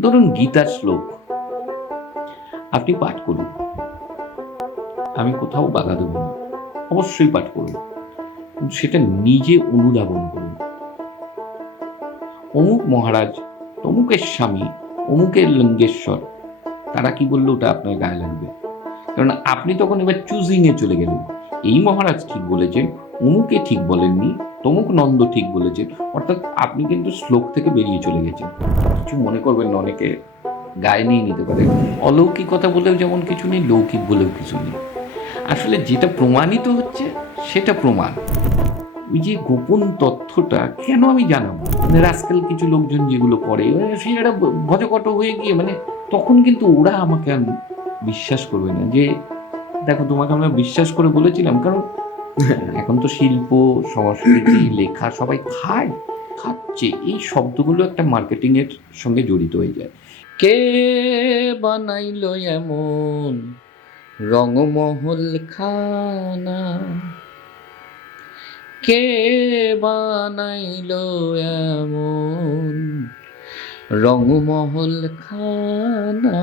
ধরুন গীতার শ্লোক। আপনি পাঠ করুন। আমি কোথাও বাধা দেব না। অবশ্যই পাঠ করুন। সেটা নিজে অনুধাবন করুন। অমুক মহারাজ, তমুকের স্বামী অমুকের লিঙ্গেশ্বর, তারা কি বলল ওটা আপনার গায়ে লাগবে। কারণ আপনি তখন এবার চুজিংয়ে চলে গেলেন। এই মহারাজ ঠিক বলেছেন, অমুকে ঠিক বলেননি তমুক নন্দ ঠিক বলেছেন। অর্থাৎ আপনি কিন্তু শ্লোক থেকে বেরিয়ে চলে গেছেন। কিছু মনে করবেন না, অনেকে গায়ে নিয়ে নিতে পারে। অলৌকিকতা বলেও যেমন কিছু নেই, লৌকিক বলেও কিছু নেই। আসলে যেটা প্রমাণিত হচ্ছে, সেটা প্রমাণ। ওই যে গোপন তথ্যটা কেন আমি জানাব? মানে রাজকাল কিছু লোকজন যেগুলো করে সেটা ভজকট হয়ে গিয়ে মানে তখন কিন্তু ওরা আমাকে আর বিশ্বাস করবে না যে, দেখো তোমাকে আমরা বিশ্বাস করে বলেছিলাম, কারণ এখন তো শিল্প, সংস্কৃতি, লেখা সবাই খায়, খাচ্ছে। এই শব্দগুলো একটা মার্কেটিং এর সঙ্গে জড়িত হয়ে যায়। কে বানাইলো এমন রঙমহল খানা? কে বানাইলো এমন রঙমহল খানা?